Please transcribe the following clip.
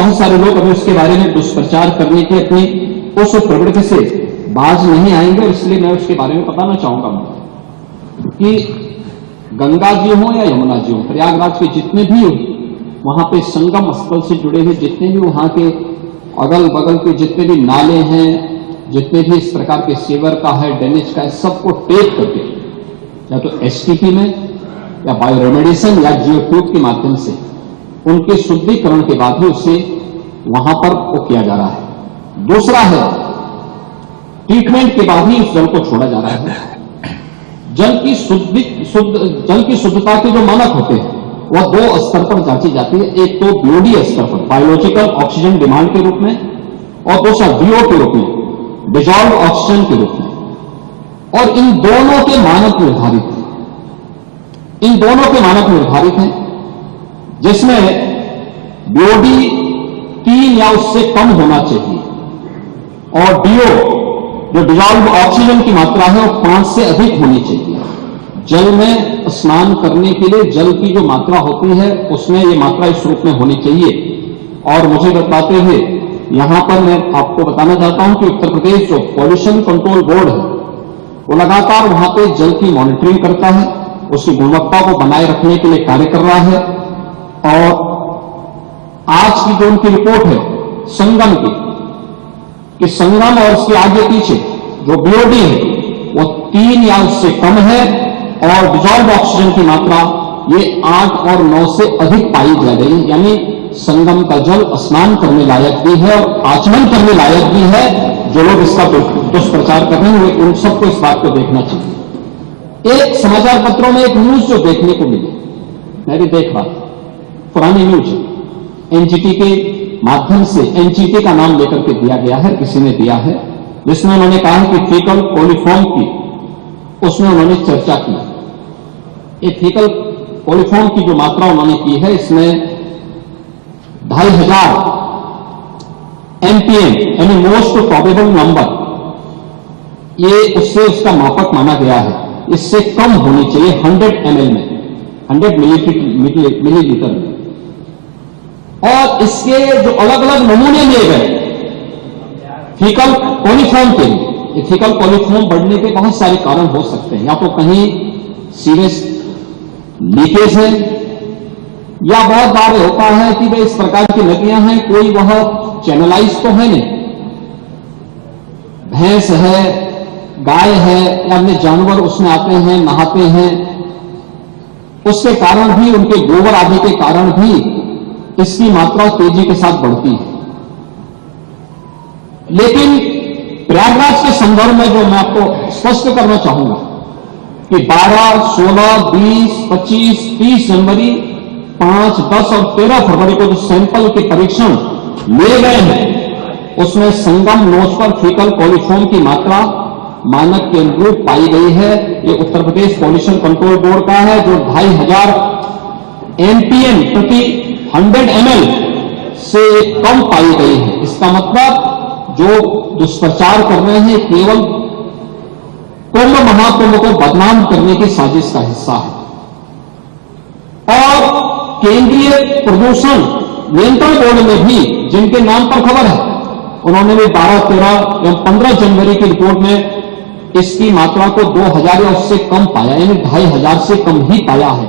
बहुत सारे लोग अभी उसके बारे में दुष्प्रचार करने की अपनी उस प्रवृत्ति से बाज नहीं आएंगे, और इसलिए मैं उसके बारे में बताना चाहूंगा कि गंगा जी हो या यमुना जी हो, प्रयागराज के जितने भी वहां पे संगम स्थल से जुड़े हुए जितने भी वहां के अगल बगल के जितने भी नाले हैं, जितने भी इस प्रकार के सीवर का है, ड्रेनेज का है, सबको टेप करके या तो एसटीपी में या बायोरेमेडिएशन या जियोट्यूब के माध्यम से उनके शुद्धिकरण के बाद ही उसे वहां पर वो किया जा रहा है। दूसरा है ट्रीटमेंट के बाद ही उस जल को छोड़ा जा रहा है। जल की शुद्धता के जो मानक होते हैं वह दो स्तर पर जांची जाती है। एक तो बीओडी स्तर पर, बायोलॉजिकल ऑक्सीजन डिमांड के रूप में, और दूसरा डीओ के रूप में, डिजॉल्व ऑक्सीजन के रूप में। और इन दोनों के मानक निर्धारित हैं, इन दोनों के मानक निर्धारित हैं, जिसमें बीओडी 3 या उससे कम होना चाहिए, और डीओ जो डिजॉल्व ऑक्सीजन की मात्रा है वो 5 से अधिक होनी चाहिए। जल में स्नान करने के लिए जल की जो मात्रा होती है उसमें ये मात्रा इस रूप में होनी चाहिए। और मुझे बताते हुए यहां पर मैं आपको बताना चाहता हूं कि उत्तर प्रदेश जो पॉल्यूशन कंट्रोल बोर्ड है वो लगातार वहां पे जल की मॉनिटरिंग करता है, उसकी गुणवत्ता को बनाए रखने के लिए कार्य कर रहा है। और आज की जो उनकी रिपोर्ट है संगम की, कि संगम और उसके आगे पीछे जो बीओडी है वो 3 या उससे कम है, और डिजॉल्व ऑक्सीजन की मात्रा ये 8 और 9 से अधिक पाई जा रही है। यानी संगम का जल स्नान करने लायक भी है और आचमन करने लायक भी है। जो लोग इसका दुष्प्रचार कर रहे हैं उन सबको इस बात को देखना चाहिए। एक समाचार पत्रों में एक न्यूज जो देखने को मिली, मैं भी देख रहा था, पुरानी न्यूज एनजीटी के माध्यम से, एनजीटी का नाम लेकर के दिया गया है, किसी ने दिया है, जिसमें उन्होंने कहा है कि फीकल कोलिफॉर्म की उसमें उन्होंने चर्चा की। ये फीकल कोलिफॉर्म की जो मात्रा उन्होंने की है इसमें 2500 एमपीएम यानी मोस्ट प्रोबेबल नंबर, ये उससे उसका मापक माना गया है। इससे कम होनी चाहिए 100 ml में, 100 मिलीलीटर में। और इसके जो अलग अलग नमूने लिए गए फीकल कोलिफॉर्म के लिए, ये फीकल कोलिफॉर्म बढ़ने के बहुत सारे कारण हो सकते हैं। या तो कहीं सीरियस लीकेज है, या बहुत बार होता है कि भाई इस प्रकार की नदियां हैं, कोई वह चैनलाइज तो है नहीं, भैंस है, गाय है या अन्य जानवर उसमें आते हैं, नहाते हैं, उसके कारण भी, उनके गोबर आदि के कारण भी इसकी मात्रा तेजी के साथ बढ़ती है। लेकिन प्रयागराज के संदर्भ में जो मैं आपको स्पष्ट करना चाहूंगा कि 12, 16, 20, 25, 30 जनवरी, 5, 10 और 13 फरवरी को जो सैंपल के परीक्षण लिए गए हैं उसमें संगम नोच पर फीकल कोलिफॉर्म की मात्रा मानक के अनुरूप पाई गई है। ये Uttar Pradesh pollution control board का है, जो 2500 एमपीएम प्रति 100 ml से कम पाई गई है। इसका मतलब जो दुष्प्रचार कर रहे हैं केवल कुंभ महाकुंभ को बदनाम करने की साजिश का हिस्सा है। और केंद्रीय प्रदूषण नियंत्रण बोर्ड में भी, जिनके नाम पर खबर है, उन्होंने भी 12, 13 या 15 जनवरी की रिपोर्ट में इसकी मात्रा को 2000 या उससे कम पाया, यानी 2500 से कम ही पाया है।